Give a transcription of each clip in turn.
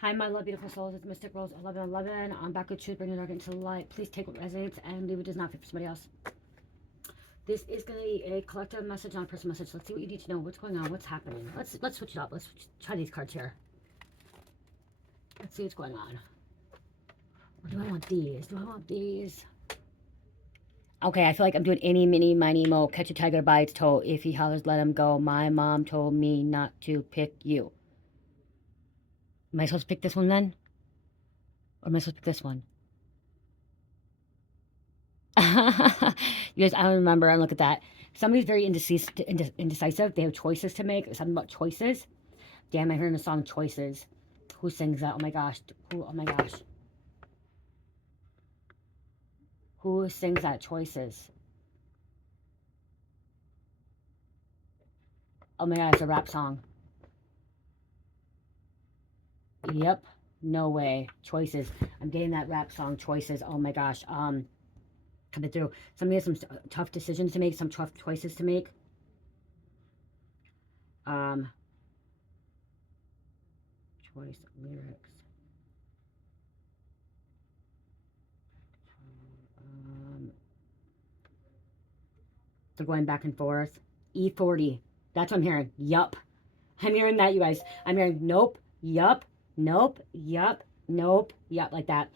Hi, my love, beautiful souls. It's Mystic Rose 1111. I'm back with truth, bringing dark into the light. Please take what resonates and leave what does not fit for somebody else. This is going to be a collective message, not a personal message. Let's see what you need to know. What's going on? What's happening? Let's switch it up. Let's try these cards here. Let's see what's going on. Or do I want these? Do I want these? Okay, I feel like I'm doing any, mini, miny, mo. Catch a tiger by its toe. If he hollers, let him go. My mom told me not to pick you. Am I supposed to pick this one then? Or am I supposed to pick this one? You guys, I don't remember. And look at that. Somebody's very indecisive. They have choices to make. Something about choices. Damn, I heard in the song Choices. Who sings that? Oh my gosh. Who? Oh my gosh. Who sings that? Choices. Oh my god, it's a rap song. Yep. No way. Choices. I'm getting that rap song, Choices. Oh my gosh. Coming through. Somebody has some tough decisions to make, some tough choices to make. Choice lyrics. They're going back and forth. E40. That's what I'm hearing. Yup. I'm hearing that, you guys. I'm hearing nope, yup, nope, yup, nope, yup, like that.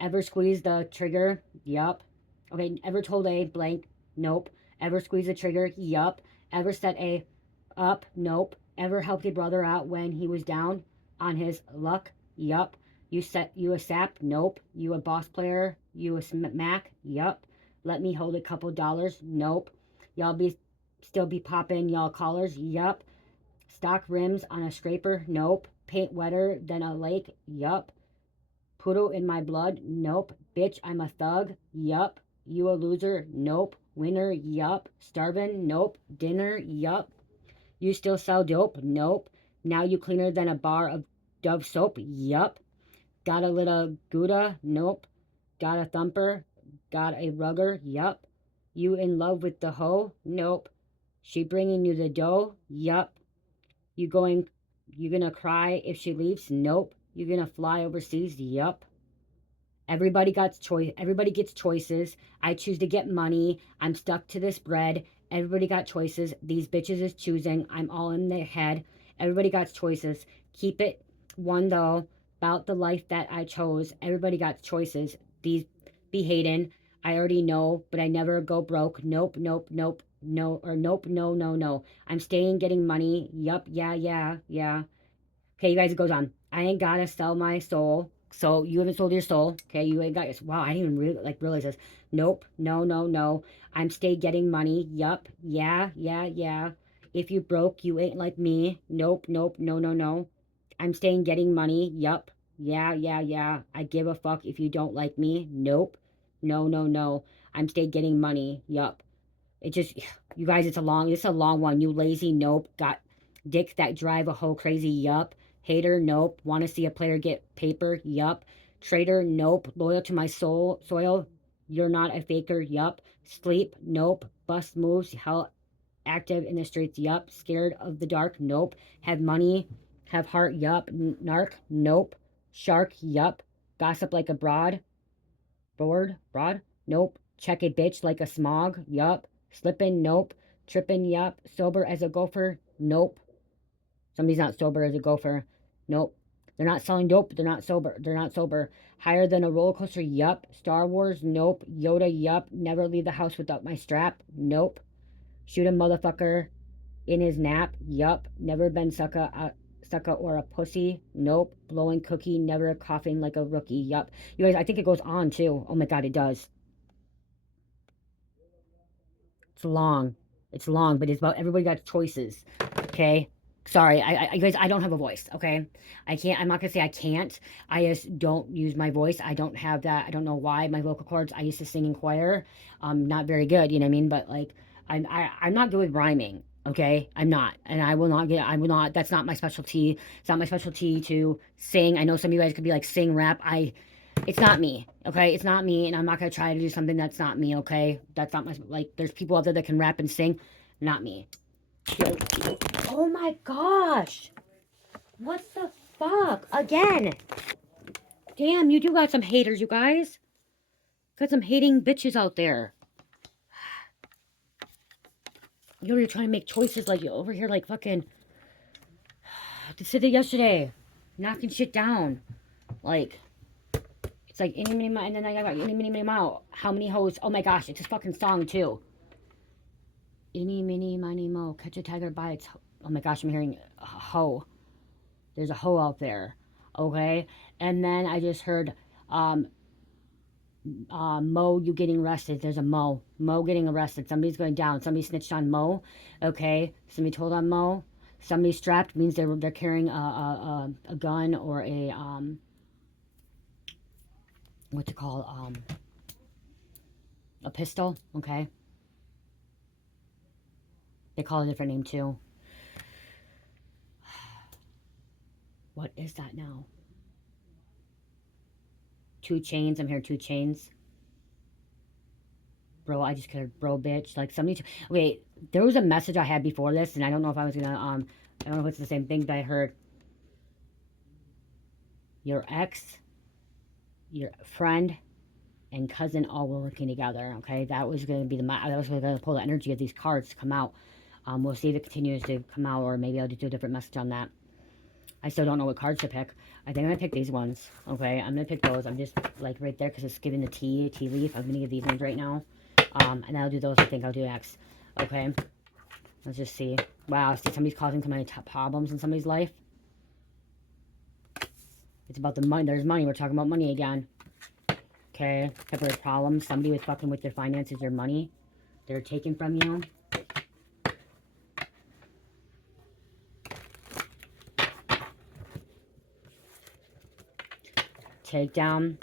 Ever squeeze the trigger? Yup. Okay, ever told a blank? Nope. Ever squeeze the trigger? Yup. Ever set a up? Nope. Ever helped a brother out when he was down on his luck? Yup. You a sap? Nope. You a boss player? You a smack? Yup. Let me hold a couple dollars? Nope. Y'all still be popping y'all collars? Yup. Stock rims on a scraper? Nope. Paint wetter than a lake? Yup. Poodle in my blood? Nope. Bitch, I'm a thug? Yup. You a loser? Nope. Winner? Yup. Starving? Nope. Dinner? Yup. You still sell dope? Nope. Now you cleaner than a bar of Dove soap? Yup. Got a little Gouda? Nope. Got a thumper? Got a rugger? Yup. You in love with the hoe? Nope. She bringing you the dough? Yup. You gonna cry if she leaves? Nope. You gonna fly overseas? Yup. Everybody gets choices. I choose to get money. I'm stuck to this bread. Everybody got choices. These bitches is choosing. I'm all in their head. Everybody got choices. Keep it one though. About the life that I chose. Everybody got choices. These be hating. I already know, but I never go broke. Nope, nope, nope, no, or nope, no, no, no. I'm staying getting money. Yup, yeah, yeah, yeah. Okay, you guys, it goes on. I ain't gotta sell my soul. So you haven't sold your soul. Okay, you ain't got your. Wow, I didn't even realize this. Nope, no, no, no. I'm stay getting money. Yup, yeah, yeah, yeah. If you broke, you ain't like me. Nope, nope, no, no, no. I'm staying getting money. Yup, yeah, yeah, yeah. I give a fuck if you don't like me. Nope, no, no, no. I'm stay getting money. Yup. It just, you guys, it's a long one. You lazy, nope. Got dicks that drive a hoe crazy, yup. Hater, nope. Want to see a player get paper, yup. Traitor, nope. Loyal to my soil, you're not a faker, yup. Sleep, nope. Bust moves, hell active in the streets, yup. Scared of the dark, nope. Have money, have heart, yup. Narc, nope. Shark, yup. Gossip like a broad, nope. Check a bitch like a smog, yup. Slipping, nope. Tripping, yup. Sober as a gopher, nope. Somebody's not sober as a gopher, nope. They're not selling dope, they're not sober. They're not sober. Higher than a roller coaster, yup. Star Wars, nope. Yoda, yup. Never leave the house without my strap, nope. Shoot a motherfucker in his nap, yup. Never been sucker or a pussy, nope. Blowing cookie, never coughing like a rookie, yup. You guys, I think it goes on too. Oh my god, it does. It's long. It's long, but it's about everybody got choices. Okay. Sorry, you guys, I don't have a voice. Okay. I can't, I'm not going to say I can't. I just don't use my voice. I don't have that. I don't know why. My vocal cords, I used to sing in choir. Not very good, you know what I mean? But like, I'm not good with rhyming. Okay. I'm not. And I will not, that's not my specialty. It's not my specialty to sing. I know some of you guys could be like, sing rap. It's not me, okay? It's not me, and I'm not gonna try to do something that's not me, okay? That's not my, like, there's people out there that can rap and sing, not me. Oh my gosh! What the fuck? Again. Damn, you do got some haters, you guys. Got some hating bitches out there. You're trying to make choices like you over here like fucking... I said it yesterday. Knocking shit down. Like... It's like any mini and then I got any mini mo. How many hoes? Oh my gosh, it's a fucking song too. Any mini money mo. Catch a tiger by its. Oh my gosh, I'm hearing a hoe. There's a hoe out there. Okay, and then I just heard Mo, you getting arrested. There's a Mo. Mo getting arrested. Somebody's going down. Somebody snitched on Mo. Okay, somebody told on Mo. Somebody strapped means they're carrying a gun or a what's it called a pistol. Okay. They call it a different name too. What is that now? 2 Chainz. I'm hearing 2 Chainz. Bro, I just heard bro bitch. Like somebody. Wait, there was a message I had before this, and I don't know if I was gonna I don't know if it's the same thing, but I heard your ex, your friend, and cousin all were working together. Okay, that was gonna be that was gonna pull the energy of these cards to come out. We'll see if it continues to come out, or maybe I'll just do a different message on that. I still don't know what cards to pick. I think I'm going to pick these ones. Okay, I'm going to pick those. I'm just, like, right there because it's giving the tea leaf. I'm going to give these ones right now. And I'll do those. I think I'll do next. Okay. Let's just see. Wow, I see somebody's causing too many problems in somebody's life. It's about the money. There's money. We're talking about money again. Okay. Temporary problems. Somebody was fucking with their finances, their money. They're taking from you. Takedown.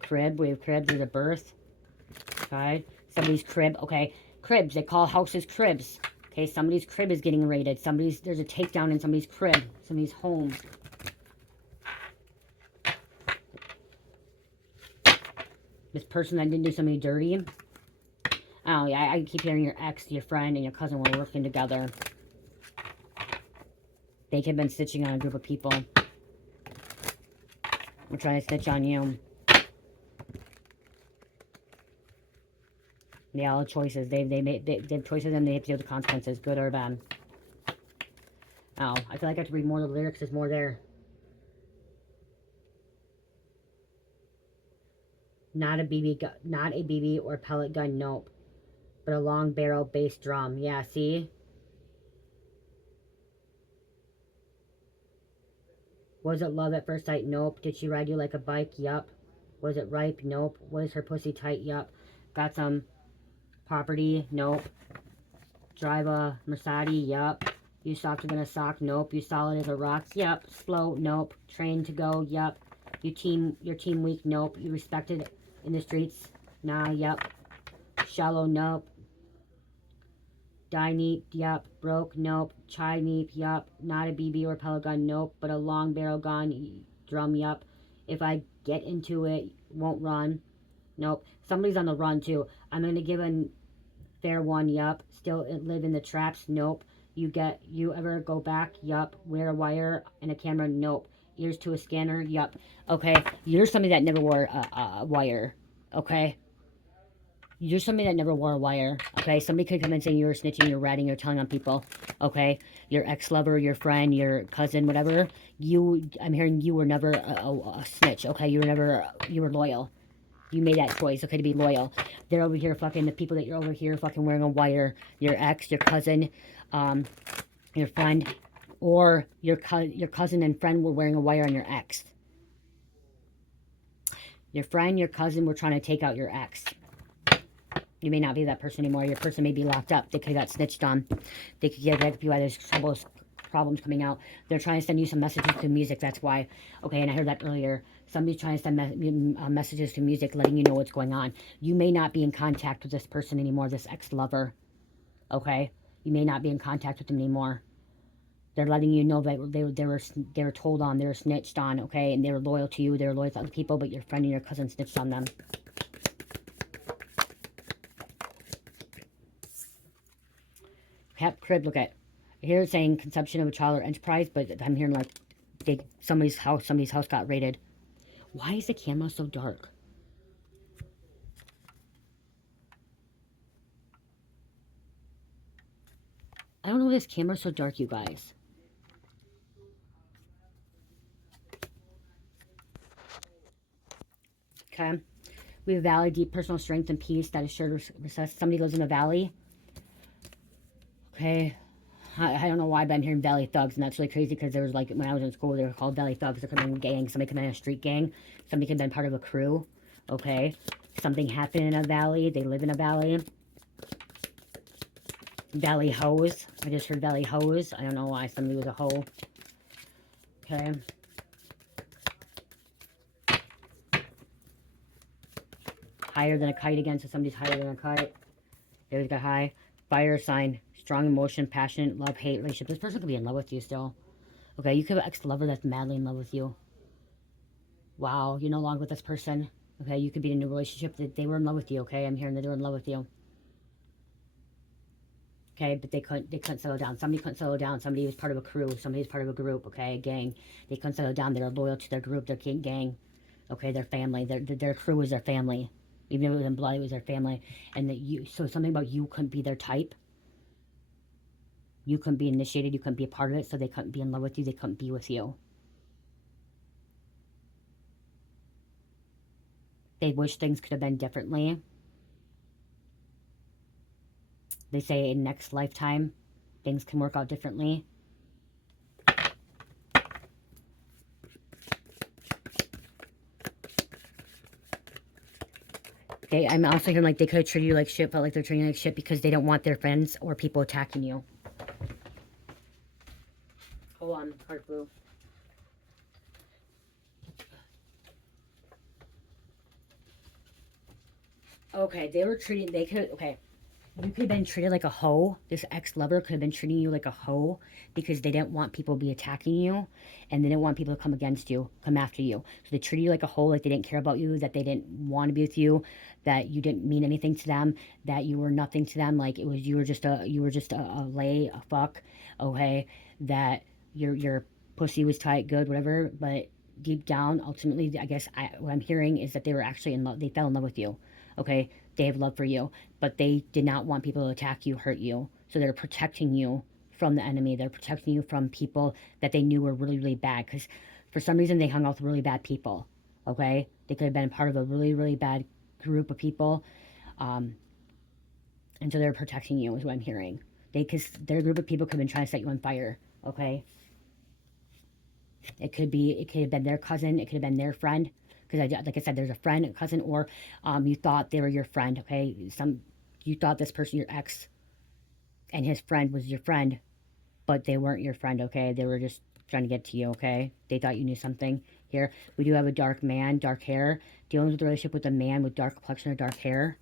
Crib. We have crib. There's a birth. Okay. Somebody's crib. Okay. Cribs. They call houses cribs. Okay. Somebody's crib is getting raided. There's a takedown in somebody's crib. Somebody's home. This person that didn't do somebody dirty. Oh, yeah. I keep hearing your ex, your friend, and your cousin were working together. They could have been stitching on a group of people. We're trying to stitch on you. Yeah, all choices. They have choices and they have to deal with the consequences, good or bad. Oh, I feel like I have to read more of the lyrics. There's more there. Not a BB or pellet gun, nope. But a long barrel bass drum. Yeah, see? Was it love at first sight? Nope. Did she ride you like a bike? Yup. Was it ripe? Nope. Was her pussy tight? Yup. Got some property? Nope. Drive a Mercedes? Yup. You softer than a sock? Nope. You solid as a rock? Yup. Slow? Nope. Trained to go? Yup. Your team weak? Nope. You respected in the streets? Nah? Yup. Shallow? Nope. Die neat? Yup. Broke? Nope. Chai neat? Yup. Not a BB or pellet gun? Nope. But a long barrel gun? Drum? Yup. If I get into it, won't run? Nope. Somebody's on the run too. I'm gonna give a fair one? Yup. Still live in the traps? Nope. You ever go back? Yup. Wear a wire and a camera? Nope. Ears to a scanner? Yup. Okay. You're somebody that never wore a wire. Okay. You're somebody that never wore a wire. Okay. Somebody could come and say you're snitching, you're ratting, you're telling on people. Okay. Your ex-lover, your friend, your cousin, whatever. I'm hearing you were never a snitch. Okay. You were loyal. You made that choice, okay, to be loyal. They're over here fucking, the people that you're over here fucking wearing a wire, your ex, your cousin, your friend, or your cousin and friend were wearing a wire on your ex. Your friend, your cousin were trying to take out your ex. You may not be that person anymore. Your person may be locked up. They could have got snitched on. They could get that could be why there's problems coming out. They're trying to send you some messages through music. That's why. Okay, and I heard that earlier. Somebody's trying to send messages through music, letting you know what's going on. You may not be in contact with this person anymore, this ex-lover. Okay, you may not be in contact with them anymore. They're letting you know that they were told on, they were snitched on. Okay, and they were loyal to you. They were loyal to other people, but your friend and your cousin snitched on them. Crib, look at Here it's saying conception of a child or enterprise, but I'm hearing like somebody's house got raided. Why is the camera so dark? I don't know why this camera's so dark, you guys. Okay. We have valley, deep personal strength and peace that is sure to recess. Somebody lives in a valley. Okay. I don't know why, but I'm hearing valley thugs, and that's really crazy because there was like, when I was in school, they were called valley thugs. There could have been gangs. Somebody could have been a street gang. Somebody could have been part of a crew. Okay. Something happened in a valley. They live in a valley. Valley hose. I just heard valley hose. I don't know why somebody was a hoe. Okay. Higher than a kite again, so somebody's higher than a kite. They always got high. Fire sign. Strong emotion, passionate, love, hate, relationship. This person could be in love with you still. Okay, you could have an ex-lover that's madly in love with you. Wow, you're no longer with this person. Okay, you could be in a new relationship that they were in love with you, okay? I'm hearing that they were in love with you. Okay, but they couldn't settle down. Somebody couldn't settle down. Somebody was part of a crew. Somebody was part of a group, okay, a gang. They couldn't settle down. They're loyal to their group, their gang. Okay, their family. Their crew was their family. Even if it was in blood, it was their family. And that so something about you couldn't be their type. You couldn't be initiated. You couldn't be a part of it, so they couldn't be in love with you. They couldn't be with you. They wish things could have been differently. They say in next lifetime, things can work out differently. I'm also hearing like they could have treated you like shit, but like they're treating you like shit because they don't want their friends or people attacking you. Hold on, heart blue. Okay, you could have been treated like a hoe. This ex-lover could have been treating you like a hoe because they didn't want people to be attacking you and they didn't want people to come against you, come after you. So they treated you like a hoe, like they didn't care about you, that they didn't want to be with you, that you didn't mean anything to them, that you were nothing to them, like you were just a lay, a fuck, okay, that your pussy was tight, good, whatever, but deep down, ultimately, I guess what I'm hearing is that they were actually in love, they fell in love with you, okay? They have love for you, but they did not want people to attack you, hurt you. So they're protecting you from the enemy. They're protecting you from people that they knew were really, really bad. Because for some reason, they hung out with really bad people. Okay? They could have been part of a really, really bad group of people. And so they're protecting you, is what I'm hearing. Because their group of people could have been trying to set you on fire. Okay? It could have been their cousin. It could have been their friend. Because like I said, there's a friend, a cousin, or you thought they were your friend. Okay, you thought this person, your ex, and his friend was your friend, but they weren't your friend. Okay, they were just trying to get to you. Okay, they thought you knew something. Here we do have a dark man, dark hair, dealing with a relationship with a man with dark complexion or dark hair.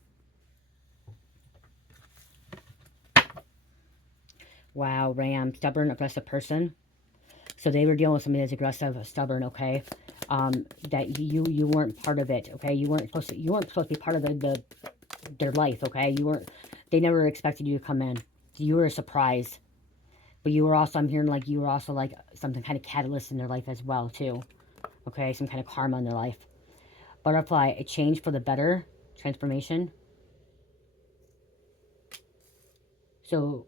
Wow, Ram, stubborn, aggressive person. So they were dealing with somebody that's aggressive, stubborn, okay? That you weren't part of it, okay? You weren't supposed to be part of their life, okay? They never expected you to come in. You were a surprise. But you were also, I'm hearing like you were also like something kind of catalyst in their life as well, too. Okay, some kind of karma in their life. Butterfly, a change for the better, transformation. So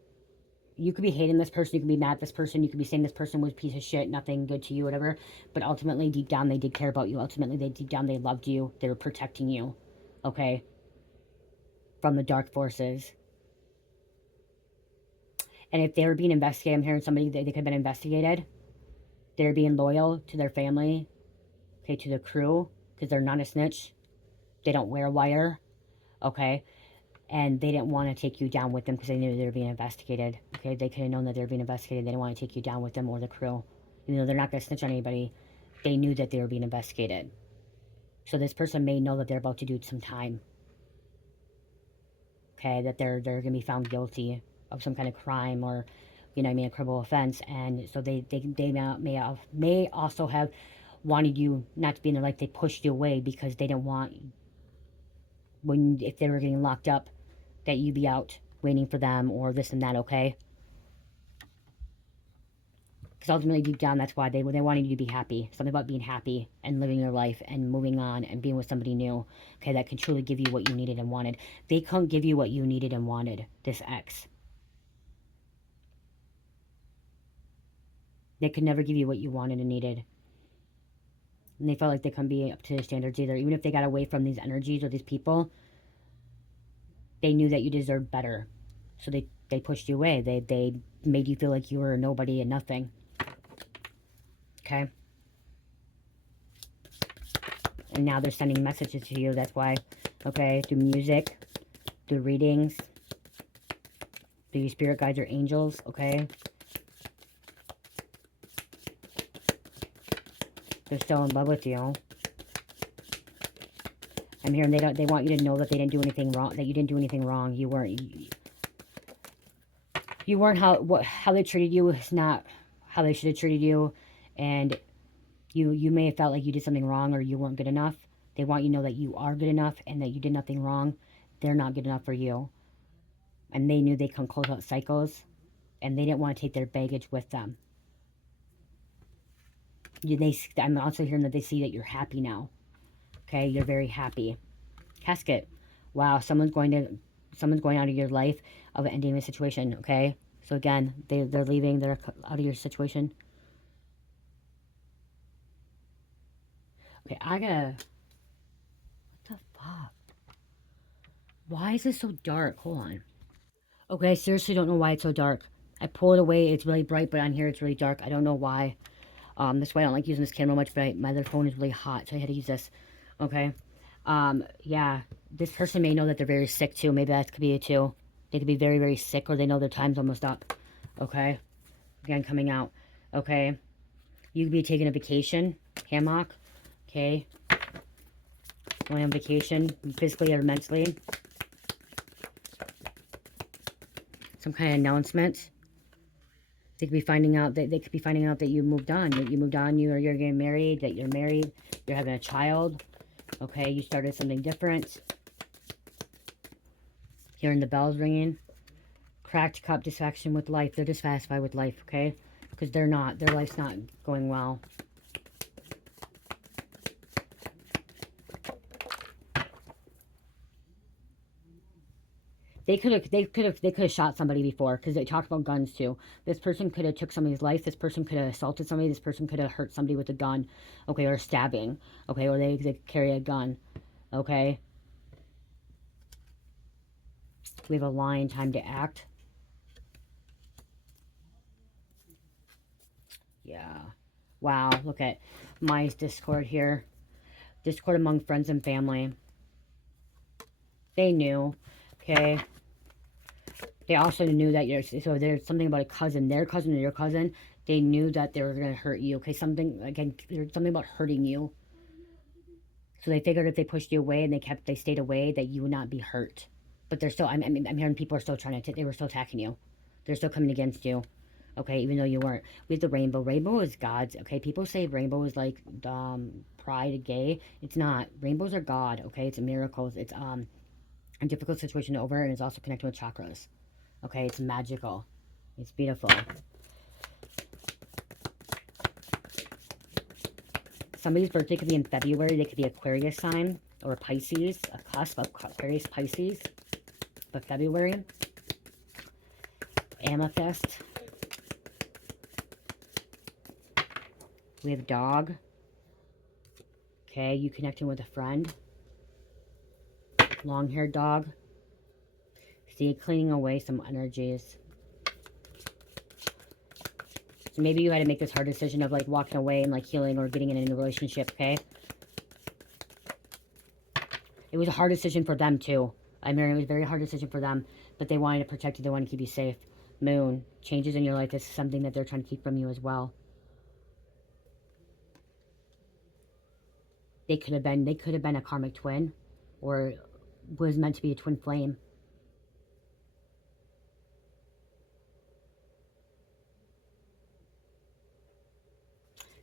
you could be hating this person, you could be mad at this person, you could be saying this person was a piece of shit, nothing good to you, whatever. But ultimately, deep down, they did care about you. Ultimately, deep down, they loved you. They were protecting you, okay, from the dark forces. And if they were being investigated, I'm hearing somebody, they could have been investigated. They're being loyal to their family, okay, to the crew, because they're not a snitch. They don't wear wire, okay? And they didn't want to take you down with them because they knew they were being investigated. Okay, they could have known that they were being investigated. They didn't want to take you down with them or the crew. You know, they're not going to snitch on anybody. They knew that they were being investigated. So this person may know that they're about to do some time. Okay, that they're going to be found guilty of some kind of crime or, you know, I mean, a criminal offense. And so they may also have wanted you not to be in their life. They pushed you away because they didn't want if they were getting locked up that you be out waiting for them or this and that, okay? Because ultimately, deep down, that's why they wanted you to be happy. Something about being happy and living your life and moving on and being with somebody new. Okay, that can truly give you what you needed and wanted. They couldn't give you what you needed and wanted. This ex. They could never give you what you wanted and needed. And they felt like they couldn't be up to their standards either. Even if they got away from these energies or these people, they knew that you deserved better. So they pushed you away. They made you feel like you were a nobody and nothing. Okay? And now they're sending messages to you. That's why, okay, through music, through readings, through your spirit guides or angels, okay? They're still in love with you. I'm hearing they want you to know that they didn't do anything wrong, that you didn't do anything wrong. You weren't how they treated you is not how they should have treated you, and you may have felt like you did something wrong or you weren't good enough. They want you to know that you are good enough and that you did nothing wrong. They're not good enough for you. And they knew they couldn't close out cycles, and they didn't want to take their baggage with them. I'm also hearing that they see that you're happy now. Okay, you're very happy. Casket. Wow, someone's going out of your life of ending the situation. Okay, so again, they're leaving. They're out of your situation. Okay, I gotta. What the fuck? Why is this so dark? Hold on. Okay, I seriously don't know why it's so dark. I pull it away. It's really bright, but on here it's really dark. I don't know why. This way I don't like using this camera much, but my other phone is really hot, so I had to use this. Okay. Yeah. This person may know that they're very sick too. Maybe that could be it too. They could be very, very sick, or they know their time's almost up. Okay. Again, coming out. Okay. You could be taking a vacation. Hammock. Okay. Going on vacation, physically or mentally. Some kind of announcement. They could be finding out that you moved on. That you moved on. You're getting married. That you're married. You're having a child. Okay. You started something different. Hearing the bells ringing. Cracked cup, dissatisfaction with life. They're dissatisfied with life. Okay, because they're not. Their life's not going well. They could have shot somebody before, because they talked about guns too. This person could have took somebody's life. This person could have assaulted somebody. This person could have hurt somebody with a gun, okay, or stabbing, okay, or they carry a gun, okay. We have a line, time to act. Yeah. Wow. Look at my Discord here. Discord among friends and family. They knew, okay. They also knew that so there's something about a cousin, their cousin or your cousin. They knew that they were going to hurt you. Okay, there's something about hurting you. So they figured if they pushed you away and they stayed away, that you would not be hurt. But they're still, I'm hearing people are still they were still attacking you. They're still coming against you. Okay, even though you weren't. With the rainbow. Rainbow is God's. Okay, people say rainbow is like pride, gay. It's not. Rainbows are God. Okay, it's a miracle. It's a difficult situation over, and it's also connected with chakras. Okay, it's magical. It's beautiful. Somebody's birthday could be in February. They could be Aquarius sign or Pisces, a cusp of Aquarius, Pisces. But February. Amethyst. We have dog. Okay, you connecting with a friend. Long-haired dog. See, cleaning away some energies. So maybe you had to make this hard decision of like walking away and like healing or getting in a new relationship, okay? It was a hard decision for them too. I'm hearing it was a very hard decision for them, but they wanted to protect you. They wanted to keep you safe. Moon. Changes in your life is something that they're trying to keep from you as well. They could have been a karmic twin, or was meant to be a twin flame.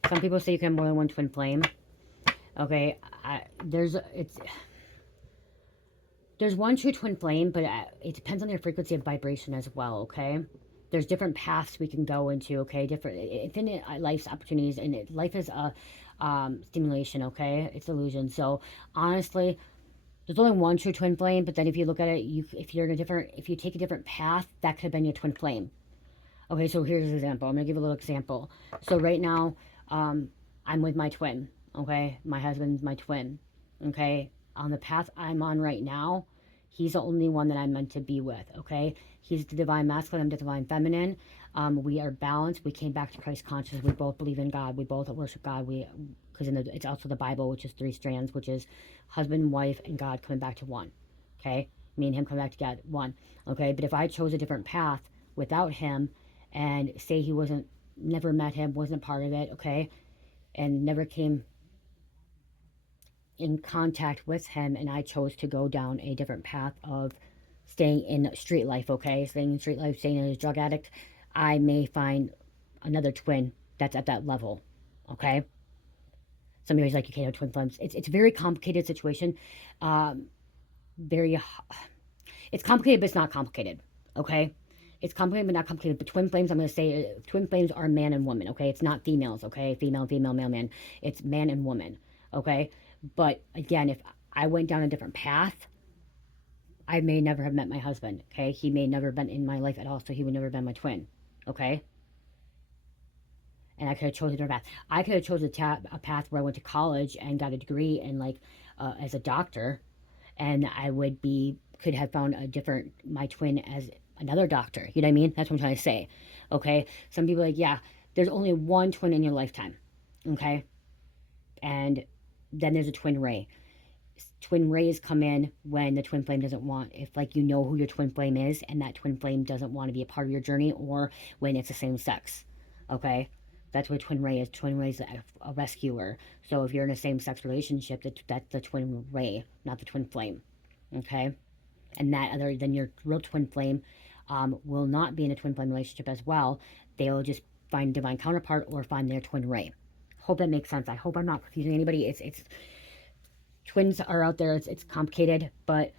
Some people say you can have more than one twin flame. Okay, there's one true twin flame, but it depends on your frequency of vibration as well, okay? there's different paths we can go into, okay? Different, infinite life's opportunities, and life is a stimulation, okay? It's illusion. So honestly, there's only one true twin flame, but then if you look at it, if you take a different path, that could have been your twin flame. Okay, so here's an example. I'm gonna give a little example. So right now, I'm with my twin. Okay, my husband's my twin. Okay, on the path I'm on right now, he's the only one that I'm meant to be with. Okay, he's the divine masculine, I'm the divine feminine. We are balanced. We came back to Christ conscious. We both believe in God. We both worship God. Because it's also the Bible, which is three strands, which is husband, wife, and God coming back to one. Okay, me and him coming back together, one. Okay, but if I chose a different path without him, and say he wasn't, never met him, wasn't part of it, okay, and never came in contact with him, and I chose to go down a different path of staying in street life, okay, staying in street life, staying as a drug addict, I may find another twin that's at that level, okay. Somebody's like, okay, no twin flames. It's a very complicated situation. Um, very, it's complicated, but it's not complicated, okay. It's complicated but not complicated. But twin flames, I'm going to say twin flames are man and woman, okay? It's not females, okay? Female, female, male, man. It's man and woman, okay? But again, if I went down a different path, I may never have met my husband, okay? He may never have been in my life at all, so he would never have been my twin, okay? And I could have chosen a different path. I could have chosen a path where I went to college and got a degree and like as a doctor, and I could have found my twin as another doctor. You know what I mean? That's what I'm trying to say. Okay. Some people are like, yeah, there's only one twin in your lifetime. Okay. And then there's a twin ray. Twin rays come in when the twin flame doesn't want, if like you know who your twin flame is and that twin flame doesn't want to be a part of your journey, or when it's the same sex. Okay. That's what a twin ray is. Twin ray is a rescuer. So if you're in a same sex relationship, that's the twin ray, not the twin flame. Okay. And that other than your real twin flame will not be in a twin flame relationship as well. They'll just find divine counterpart or find their twin ray. Hope that makes sense. I hope I'm not confusing anybody. It's twins are out there. It's complicated, but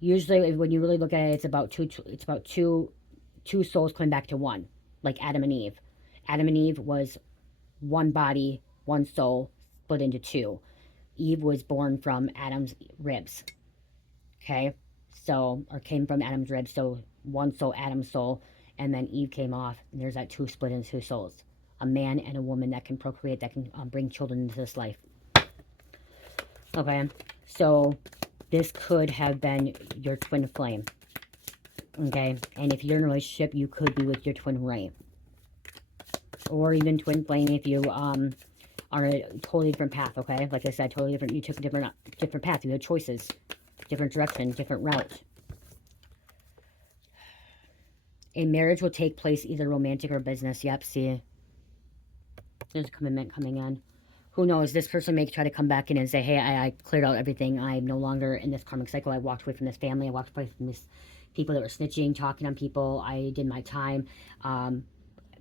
usually when you really look at it, it's about two souls coming back to one, like Adam and Eve. Adam and Eve was one body, one soul, split into two. Eve was born from Adam's ribs. Okay, so, or came from Adam's ribs, so one soul, Adam's soul, and then Eve came off, and there's that two split into two souls. A man and a woman that can procreate, that can bring children into this life. Okay, so this could have been your twin flame. Okay, and if you're in a relationship, you could be with your twin ray. Or even twin flame if you on a totally different path, okay? Like I said, totally different. You took a different path. You had choices, different direction, different route. A marriage will take place either romantic or business. Yep, see, there's a commitment coming in. Who knows? This person may try to come back in and say, hey, I cleared out everything. I'm no longer in this karmic cycle. I walked away from this family. I walked away from this people that were snitching, talking on people. I did my time.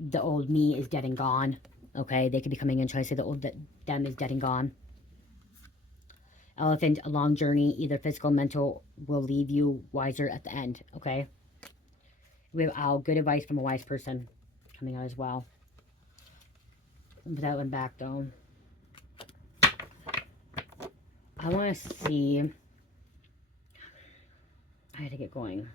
The old me is dead and gone. Okay, they could be coming in trying to say the old them is dead and gone. Elephant, a long journey, either physical or mental, will leave you wiser at the end. Okay, we have owl, good advice from a wise person coming out as well. Put that one back though. I want to see. I had to get going.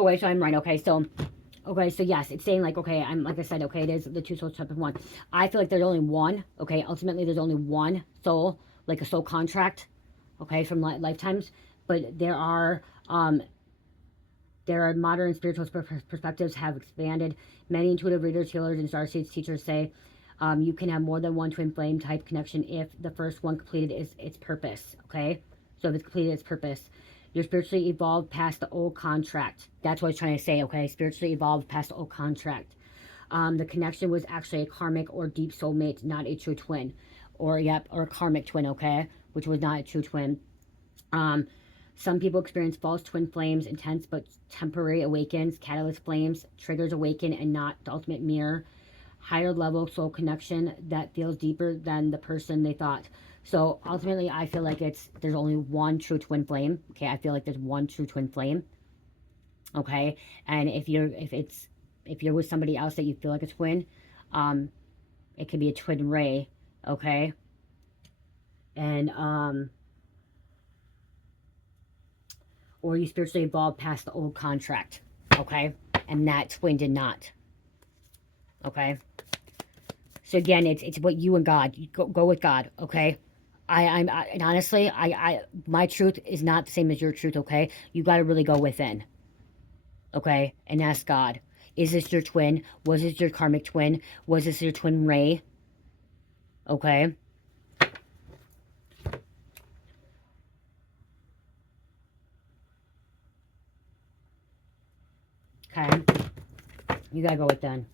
Okay, so I'm right. Okay, so yes, it's saying like, okay, I'm like I said, okay, it is the two souls type of one. I feel like there's only one. Okay, ultimately there's only one soul, like a soul contract. Okay, from lifetimes, but there are modern spiritual perspectives have expanded. Many intuitive readers, healers, and starseeds teachers say you can have more than one twin flame type connection if the first one completed its purpose. Okay, So if it's completed its purpose. You're spiritually evolved past the old contract. That's what I was trying to say, okay? Spiritually evolved past the old contract. The connection was actually a karmic or deep soulmate, not a true twin. Or, yep, or a karmic twin, okay? Which was not a true twin. Some people experience false twin flames, intense but temporary awakens, catalyst flames, triggers awaken and not the ultimate mirror. Higher level soul connection that feels deeper than the person they thought. So ultimately, I feel like there's only one true twin flame. Okay, I feel like there's one true twin flame. Okay, and if you're with somebody else that you feel like a twin, it could be a twin ray. Okay, and or you spiritually evolved past the old contract. Okay, and that twin did not. Okay, so again, it's what you and God. You go with God. Okay. And honestly, my truth is not the same as your truth. Okay, you got to really go within. Okay, and ask God: is this your twin? Was this your karmic twin? Was this your twin ray? Okay. Okay. You gotta go within.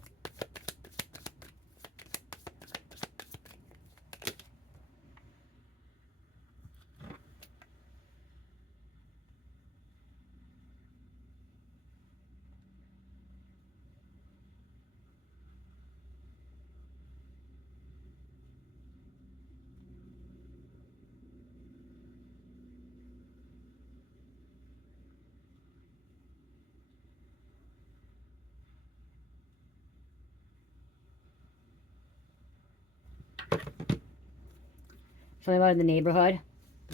Something about the neighborhood,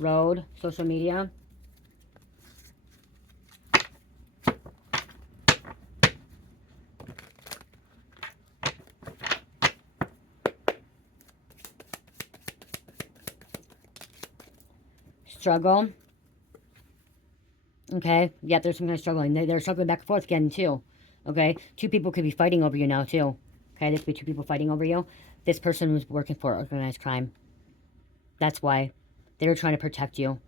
road, social media. Struggle. Okay. Yep, there's some kind of struggling. They're struggling back and forth again, too. Okay. Two people could be fighting over you now, too. Okay. There could be two people fighting over you. This person was working for organized crime. That's why. They were trying to protect you.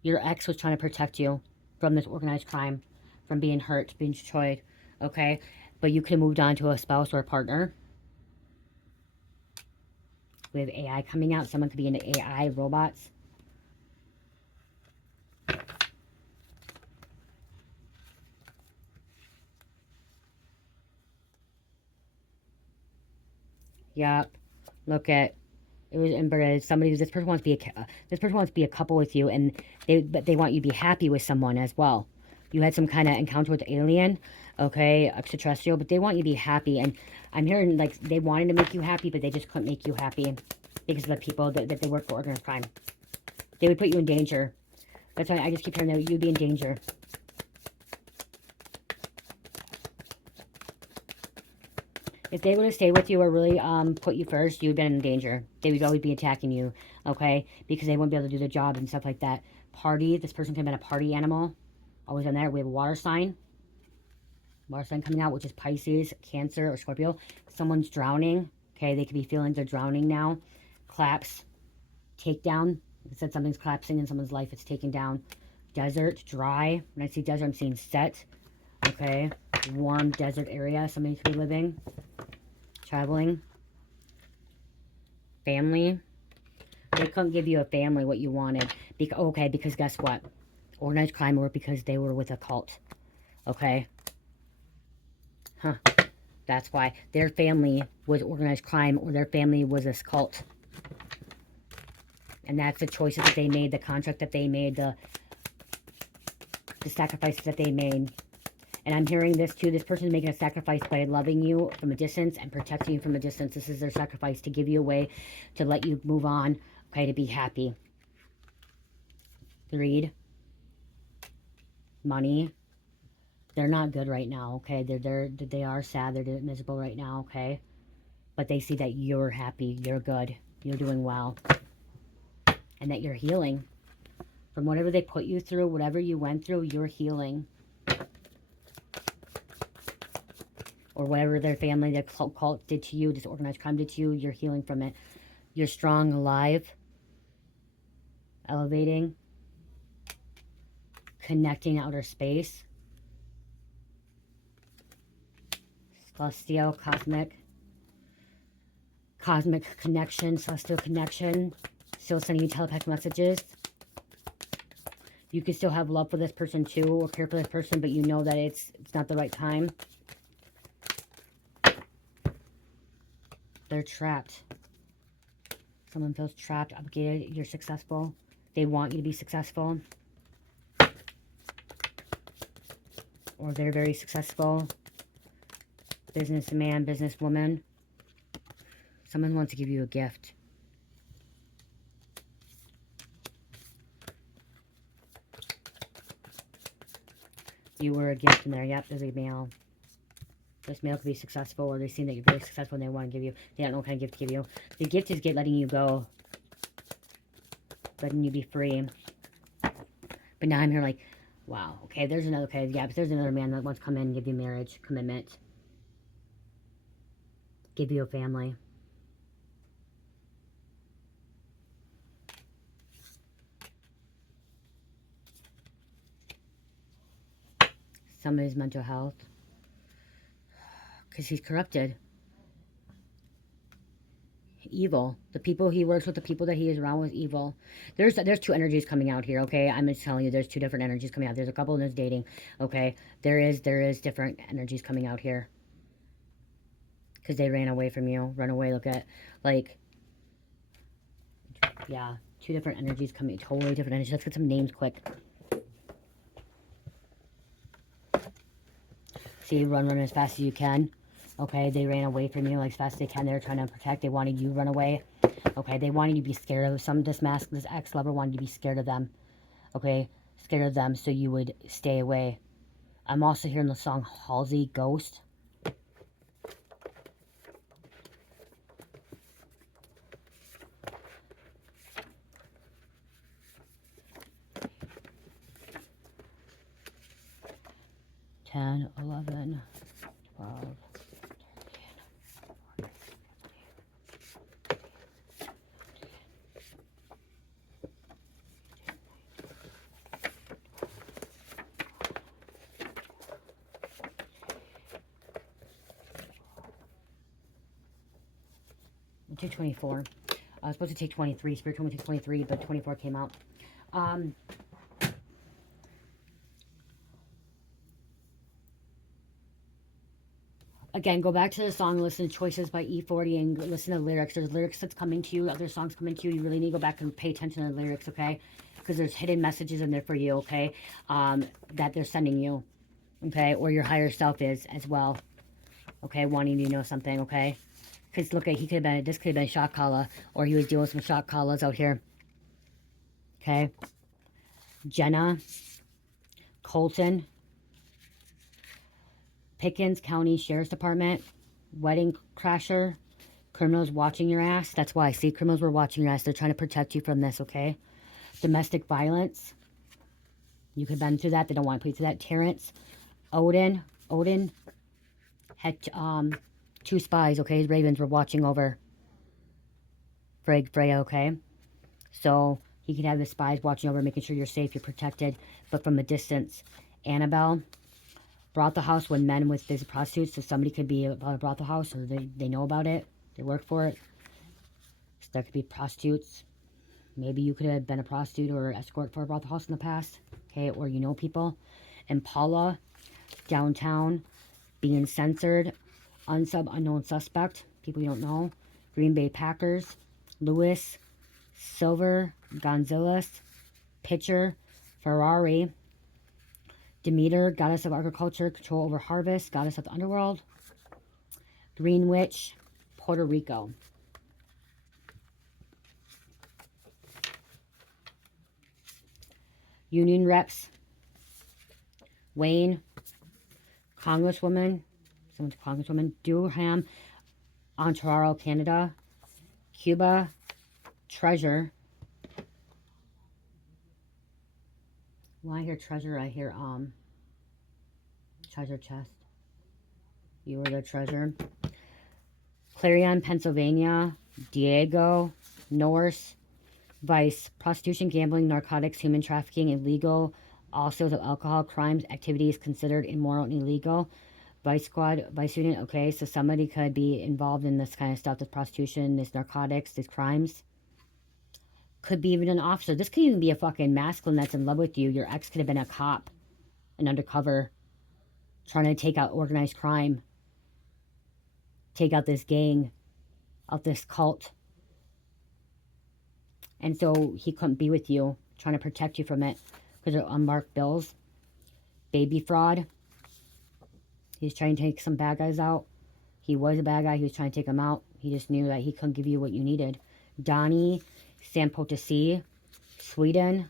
Your ex was trying to protect you from this organized crime, from being hurt, being destroyed. Okay. But you could have moved on to a spouse or a partner. We have AI coming out. Someone could be into AI, robots. Yep. Look at it was inbred. Somebody. This person wants to be this person wants to be a couple with you, and they want you to be happy with someone as well. You had some kind of encounter with the alien, okay, extraterrestrial, but they want you to be happy. And I'm hearing like they wanted to make you happy, but they just couldn't make you happy because of the people that they work for organized crime. They would put you in danger. That's why I just keep hearing that you'd be in danger. If they would have stayed with you or really put you first, you'd been in danger. They would always be attacking you, okay? Because they wouldn't be able to do their job and stuff like that. Party, this person could have been a party animal. Always on there. We have a water sign. Water sign coming out, which is Pisces, Cancer, or Scorpio. Someone's drowning, okay? They could be feeling they're drowning now. Collapse, takedown. It said something's collapsing in someone's life. It's taken down. Desert, dry. When I see desert, I'm seeing set, okay? Warm desert area somebody could be living. Traveling. Family. They couldn't give you a family what you wanted. Because guess what? Organized crime or because they were with a cult. Okay? Huh. That's why. Their family was organized crime or their family was this cult. And that's the choices that they made, the contract that they made, the sacrifices that they made. And I'm hearing this too. This person is making a sacrifice by loving you from a distance and protecting you from a distance. This is their sacrifice to give you a way to let you move on, okay, to be happy. Greed. Money. They're not good right now, okay? They are sad. They're miserable right now, okay? But they see that you're happy, you're good, you're doing well, and that you're healing. From whatever they put you through, whatever you went through, you're healing. Or whatever their family, their cult did to you, this organized crime did to you, you're healing from it. You're strong, alive. elevating, connecting outer space, celestial, cosmic connection, celestial connection, still sending you telepathic messages. You can still have love for this person too, or care for this person, but you know that it's not the right time. They're trapped. Someone feels trapped, obligated. You're successful. They want you to be successful. Or they're very successful. Businessman, businesswoman. Someone wants to give you a gift. You were a gift in there. Yep, there's a male. This male could be successful, or they've seen that you're very successful and they want to give you, they don't know what kind of gift to give you. The gift is letting you go. Letting you be free. But now I'm here like, wow, okay, there's another, okay, yeah, but there's another man that wants to come in and give you marriage, commitment. Give you a family. Somebody's mental health. Because he's corrupted. Evil. The people he works with, the people that he is around with, evil. There's two energies coming out here, okay? I'm just telling you, there's two different energies coming out. There's a couple and there's dating, okay? There is different energies coming out here. Because they ran away from you. Run away, look at, like, yeah, two different energies coming, totally different energies. Let's get some names quick. See, run as fast as you can. Okay, they ran away from you like as fast as they can. They were trying to protect. They wanted you to run away. Okay, they wanted you to be scared of this ex-lover wanted you to be scared of them. Okay, scared of them so you would stay away. I'm also hearing the song Halsey Ghost. Ten, 11, 12. 24. I was supposed to take 23. Spirit told me to take 23, but 24 came out. Again, go back to the song, listen to Choices by E40 and listen to the lyrics. There's lyrics that's coming to you, other songs coming to you. You really need to go back and pay attention to the lyrics, okay? Because there's hidden messages in there for you, okay? That they're sending you, okay? Or your higher self is as well, okay? Wanting you to know something, okay? Because look at, this could have been a shock collar, or he was dealing with some shock collars out here, okay? Jenna, Colton, Pickens County Sheriff's Department, wedding crasher, criminals watching your ass. That's why I see criminals were watching your ass. They're trying to protect you from this, okay? Domestic violence. You could have been through that. They don't want to put you through that. Terrence, Odin had two spies, okay? His ravens were watching over Freya, okay? So he could have the spies watching over, making sure you're safe, you're protected, but from a distance. Annabelle, brothel house when men with busy prostitutes, so somebody could be about a brothel house, or they know about it, they work for it. So there could be prostitutes. Maybe you could have been a prostitute or escort for a brothel house in the past, okay, or you know people. Impala, downtown, being censored, unknown suspect, people you don't know. Green Bay Packers, Lewis, Silver, Gonzalez, Pitcher, Ferrari, Demeter, goddess of agriculture, control over harvest, goddess of the underworld. Green Witch, Puerto Rico. Union reps, Wayne, Congresswoman, someone's Congresswoman, Durham, Ontario, Canada. Cuba, treasure. When I hear treasure, I hear treasure chest. You were the treasure. Clarion, Pennsylvania. Diego, Norse, Vice, prostitution, gambling, narcotics, human trafficking, illegal, all sorts of alcohol, crimes, activities considered immoral and illegal. Vice squad, vice student, okay, so somebody could be involved in this kind of stuff, this prostitution, this narcotics, these crimes. Could be even an officer. This could even be a fucking masculine that's in love with you. Your ex could have been a cop, an undercover, trying to take out organized crime, take out this gang, out this cult. And so he couldn't be with you, trying to protect you from it because of unmarked bills. Baby fraud. He's trying to take some bad guys out. He was a bad guy. He was trying to take them out. He just knew that he couldn't give you what you needed. Donnie, San Potosí, Sweden,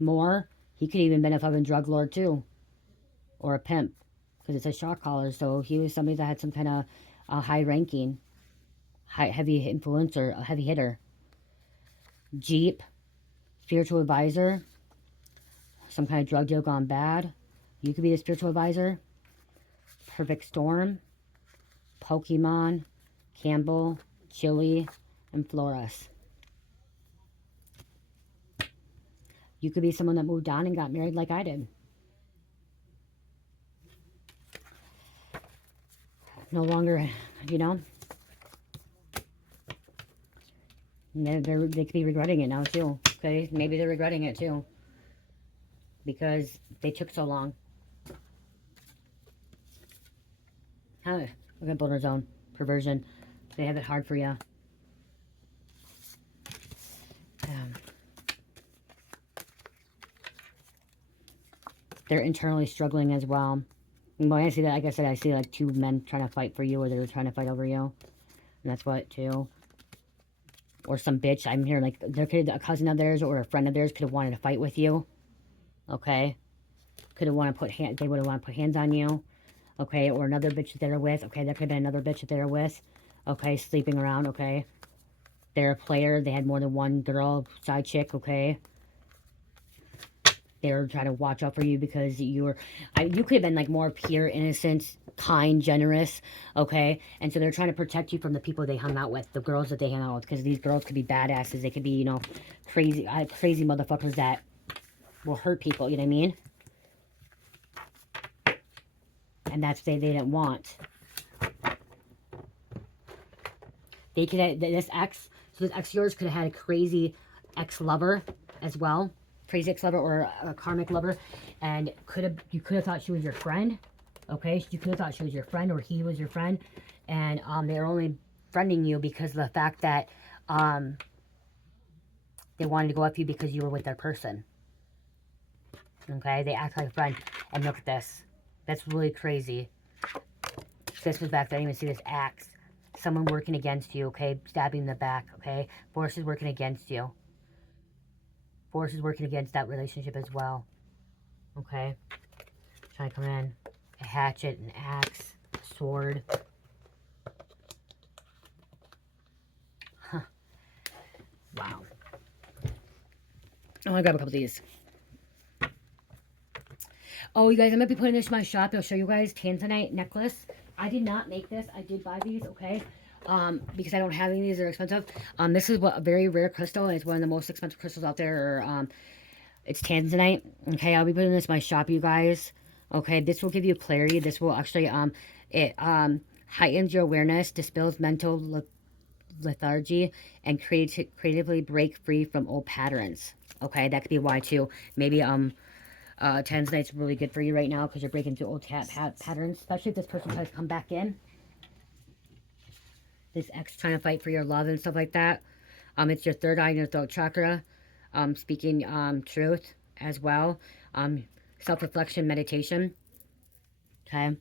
more. He could even been a fucking drug lord too. Or a pimp. Because it's a shot caller. So he was somebody that had some kind of high ranking. Heavy influencer. A heavy hitter. Jeep. Spiritual advisor. Some kind of drug deal gone bad. You could be the spiritual advisor. Perfect Storm. Pokemon. Campbell. Chili. And Flores. You could be someone that moved on and got married like I did. No longer, you know. They could be regretting it now too. Okay, maybe they're regretting it too. Because they took so long. Look at Boulder Zone. Perversion. They have it hard for you. They're internally struggling as well. And when I see that, like I said, I see like two men trying to fight for you, or they're trying to fight over you. And that's what, too. Or some bitch. I'm hearing like there could a cousin of theirs or a friend of theirs could have wanted to fight with you. Okay? Could have wanted to they would have wanted to put hands on you. Okay? Or another bitch that they're with. Okay? There could have been another bitch that they're with. Okay? Sleeping around. Okay? They're a player. They had more than one girl, side chick. Okay? They're trying to watch out for you because you could have been like more pure, innocent, kind, generous, okay? And so they're trying to protect you from the people they hung out with, the girls that they hung out with, because these girls could be badasses. They could be, you know, crazy motherfuckers that will hurt people, you know what I mean? And that's what they didn't want. They could have, this ex of yours could have had a crazy ex-lover as well. Crazy ex-lover or a karmic lover, and you could have thought she was your friend, okay? You could have thought she was your friend or he was your friend, and they're only friending you because of the fact that they wanted to go after you because you were with their person, okay? They act like a friend, and look at this. That's really crazy. This was back. I didn't even see this axe. Someone working against you, okay? Stabbing in the back, okay? Forces working against you. Force is working against that relationship as well. Okay? Trying to come in. A hatchet, an axe, a sword. Huh. Wow. I want to grab a couple of these. Oh, you guys, I'm going to be putting this in my shop. I'll show you guys. Tanzanite necklace. I did not make this. I did buy these, okay? Because I don't have any of these. They're expensive. This is a very rare crystal. It's one of the most expensive crystals out there. It's Tanzanite. Okay, I'll be putting this in my shop, you guys. Okay, this will give you clarity. This will actually, it heightens your awareness, dispels mental lethargy, and creatively break free from old patterns. Okay, that could be why, too. Maybe, Tanzanite's really good for you right now because you're breaking through old patterns, especially if this person tries to come back in. This ex trying to fight for your love and stuff like that. It's your third eye and your throat chakra. Speaking truth as well. Self-reflection meditation. Okay.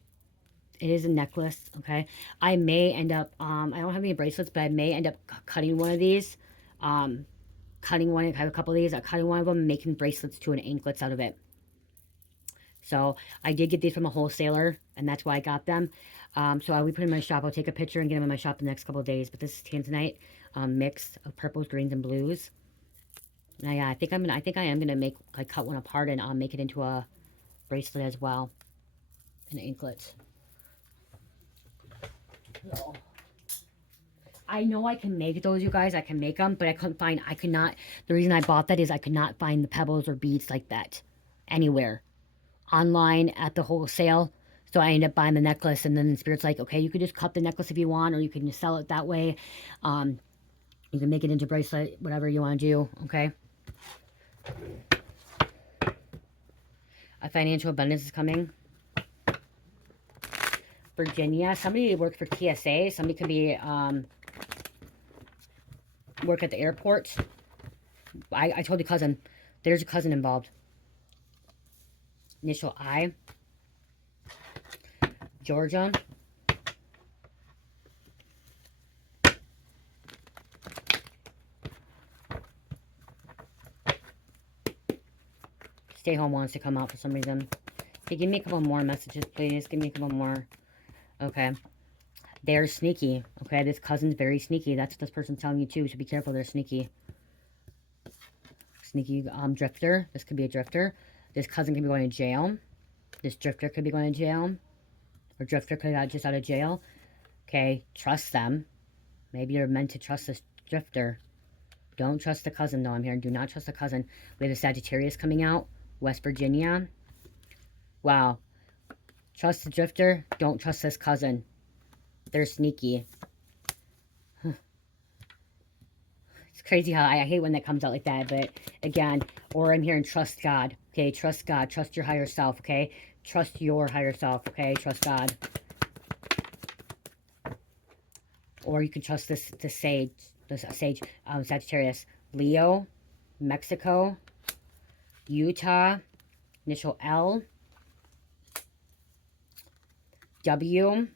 It is a necklace. Okay. I may end up, I don't have any bracelets, but I may end up cutting one of these. Cutting one, I have a couple of these. Cutting one of them, making bracelets to an anklets out of it. So I did get these from a wholesaler, and that's why I got them. So I'll be putting them in my shop. I'll take a picture and get them in my shop the next couple of days. But this is Tanzanite mix of purples, greens, and blues. Now, yeah, I think I am gonna cut one apart and make it into a bracelet as well, an anklet. So, I know I can make those, you guys. I can make them, but I could not. The reason I bought that is I could not find the pebbles or beads like that anywhere online at the wholesale. So I ended up buying the necklace, and then the Spirit's like, okay, you could just cut the necklace if you want, or you can just sell it that way. You can make it into bracelet, whatever you want to do, okay? A financial abundance is coming. Virginia, somebody worked for TSA. Somebody could be work at the airport. I told your cousin. There's a cousin involved. Initial I. Georgia. Stay home wants to come out for some reason. Okay, give me a couple more messages, please. Give me a couple more. Okay. They're sneaky. Okay, this cousin's very sneaky. That's what this person's telling you too. So be careful, they're sneaky. Sneaky drifter. This could be a drifter. This cousin could be going to jail. This drifter could be going to jail. Or drifter could have just out of jail. Okay, trust them. Maybe you're meant to trust this drifter. Don't trust the cousin, though. I'm here. Do not trust the cousin. We have a Sagittarius coming out. West Virginia. Wow. Trust the drifter. Don't trust this cousin. They're sneaky. It's crazy how I hate when that comes out like that. But again, or I'm hearing trust God. Okay, trust God. Trust your higher self. Okay, trust your higher self. Okay, trust God. Or you can trust this sage, Sagittarius. Leo, Mexico, Utah, initial L, W.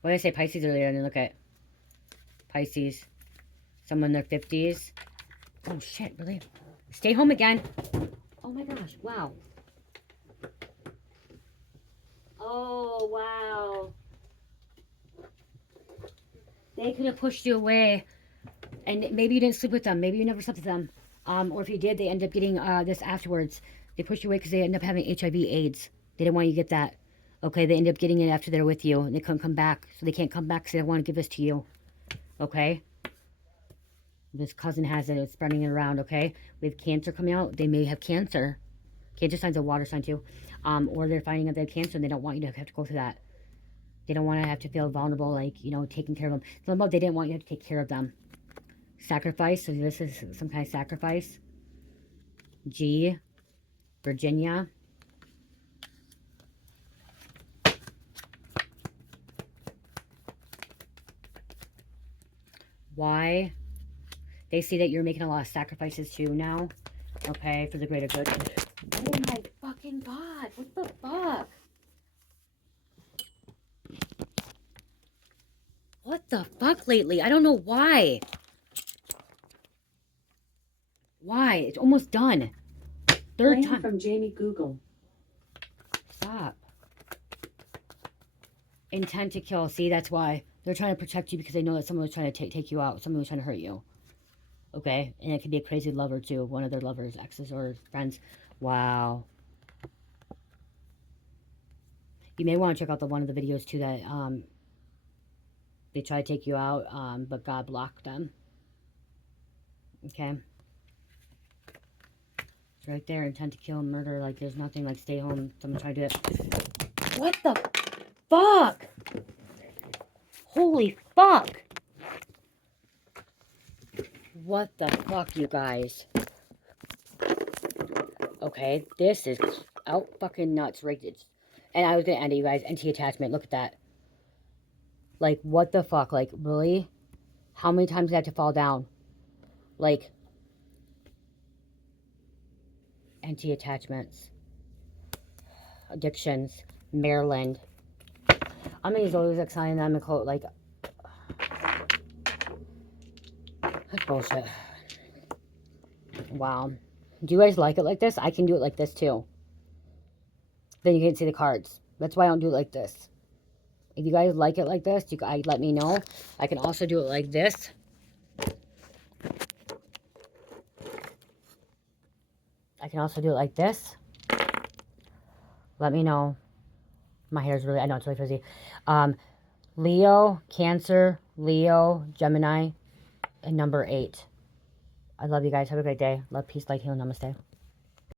What did I say? Pisces earlier? I didn't look at Pisces. Someone in their 50s. Oh shit, really? Stay home again. Oh my gosh, wow. Oh, wow. They could have pushed you away. And maybe you didn't sleep with them. Maybe you never slept with them. Or if you did, they end up getting this afterwards. They pushed you away because they end up having HIV AIDS. They didn't want you to get that. Okay, they end up getting it after they're with you. And they couldn't come back. So they can't come back because they don't want to give this to you. Okay? This cousin has it. It's spreading it around, okay? We have Cancer coming out. They may have cancer. Cancer sign's a water sign, too. Or they're finding out they have cancer and they don't want you to have to go through that. They don't want to have to feel vulnerable, like, you know, taking care of them. So they didn't want you to take care of them. Sacrifice. So this is some kind of sacrifice. G. Virginia. Y. They see that you're making a lot of sacrifices too now. Okay, for the greater good. Oh my fucking god. What the fuck? What the fuck lately? I don't know why. Why? It's almost done. Third time. From Jamie Google. Stop. Intent to kill. See, that's why. They're trying to protect you because they know that someone was trying to take you out. Someone was trying to hurt you. Okay? And it could be a crazy lover, too. One of their lovers, exes, or friends. Wow. You may want to check out one of the videos, too, that they try to take you out, but God blocked them. Okay? It's right there. Intent to kill and murder. Like, there's nothing like stay home. Someone try to do it. What the fuck? Holy fuck. What the fuck, you guys? Okay, this is out fucking nuts. Right? And I was gonna end it, you guys. Anti-attachment. Look at that. Like, what the fuck? Like, really? How many times did I have to fall down? Like, anti-attachments. Addictions. Maryland. I'm gonna use always exciting them and quote, like, that's bullshit. Wow. Do you guys like it like this? I can do it like this, too. Then you can see the cards. That's why I don't do it like this. If you guys like it like this, you guys let me know. I can also do it like this. I can also do it like this. Let me know. My hair is really, I know it's really frizzy. Leo, Cancer, Leo, Gemini, and number 8. I love you guys. Have a great day. Love, peace, light, healing. Namaste.